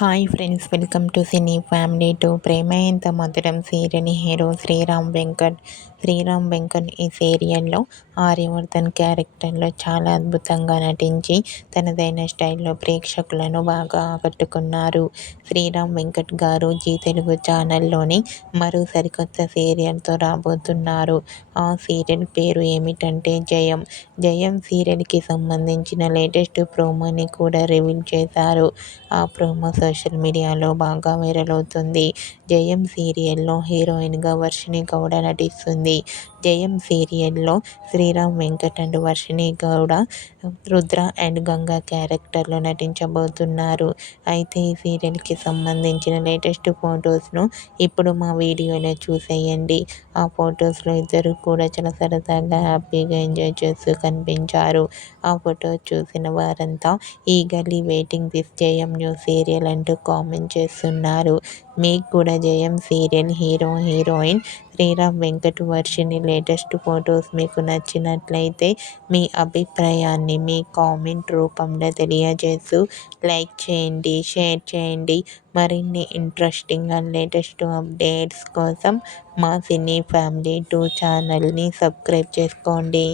Hi friends, welcome to cine family to Prema Entha Madhuram serial hero Sriram Venkat ఈ సీరియల్లో ఆర్యవర్ధన్ క్యారెక్టర్లో చాలా అద్భుతంగా నటించి తనదైన స్టైల్లో ప్రేక్షకులను బాగా ఆకట్టుకున్నారు. శ్రీరామ్ వెంకట్ గారు జీ తెలుగు ఛానల్లోని మరో సరికొత్త సీరియల్తో రాబోతున్నారు. ఆ సీరియల్ పేరు ఏమిటంటే జయం సీరియల్కి సంబంధించిన లేటెస్ట్ ప్రోమోని కూడా రివీల్ చేశారు. ఆ ప్రోమో సోషల్ మీడియాలో బాగా వైరల్ అవుతుంది. జయం సీరియల్లో హీరోయిన్గా వర్షిణి గౌడ నటిస్తుంది. జయం సీరియల్లో శ్రీరామ్ వెంకట్ అండ్ వర్షిణి గౌడ రుద్ర అండ్ గంగా క్యారెక్టర్లో నటించబోతున్నారు. అయితే ఈ సీరియల్కి సంబంధించిన లేటెస్ట్ ఫొటోస్ను ఇప్పుడు మా వీడియోలో చూసేయండి. ఆ ఫొటోస్లో ఇద్దరు కూడా చాలా సరదాగా హ్యాపీగా ఎంజాయ్ చేస్తూ కనిపించారు. ఆ ఫోటో చూసిన వారంతా eagerly waiting this Jayam new serial అంటూ కామెంట్ చేస్తున్నారు. మీకు కూడా Jayam serial hero heroine Sriram Venkat Varshini latest photos మీకు నచ్చినట్లయితే మీ అభిప్రాయాన్ని మీ కామెంట్ రూపంలో తెలియజేస్తూ లైక్ చేయండి, షేర్ చేయండి. మరిన్ని ఇంట్రెస్టింగ్ అండ్ లేటెస్ట్ అప్డేట్స్ కోసం మా సినీ ఫ్యామిలీ 2 ఛానల్ని సబ్స్క్రైబ్ చేసుకోండి.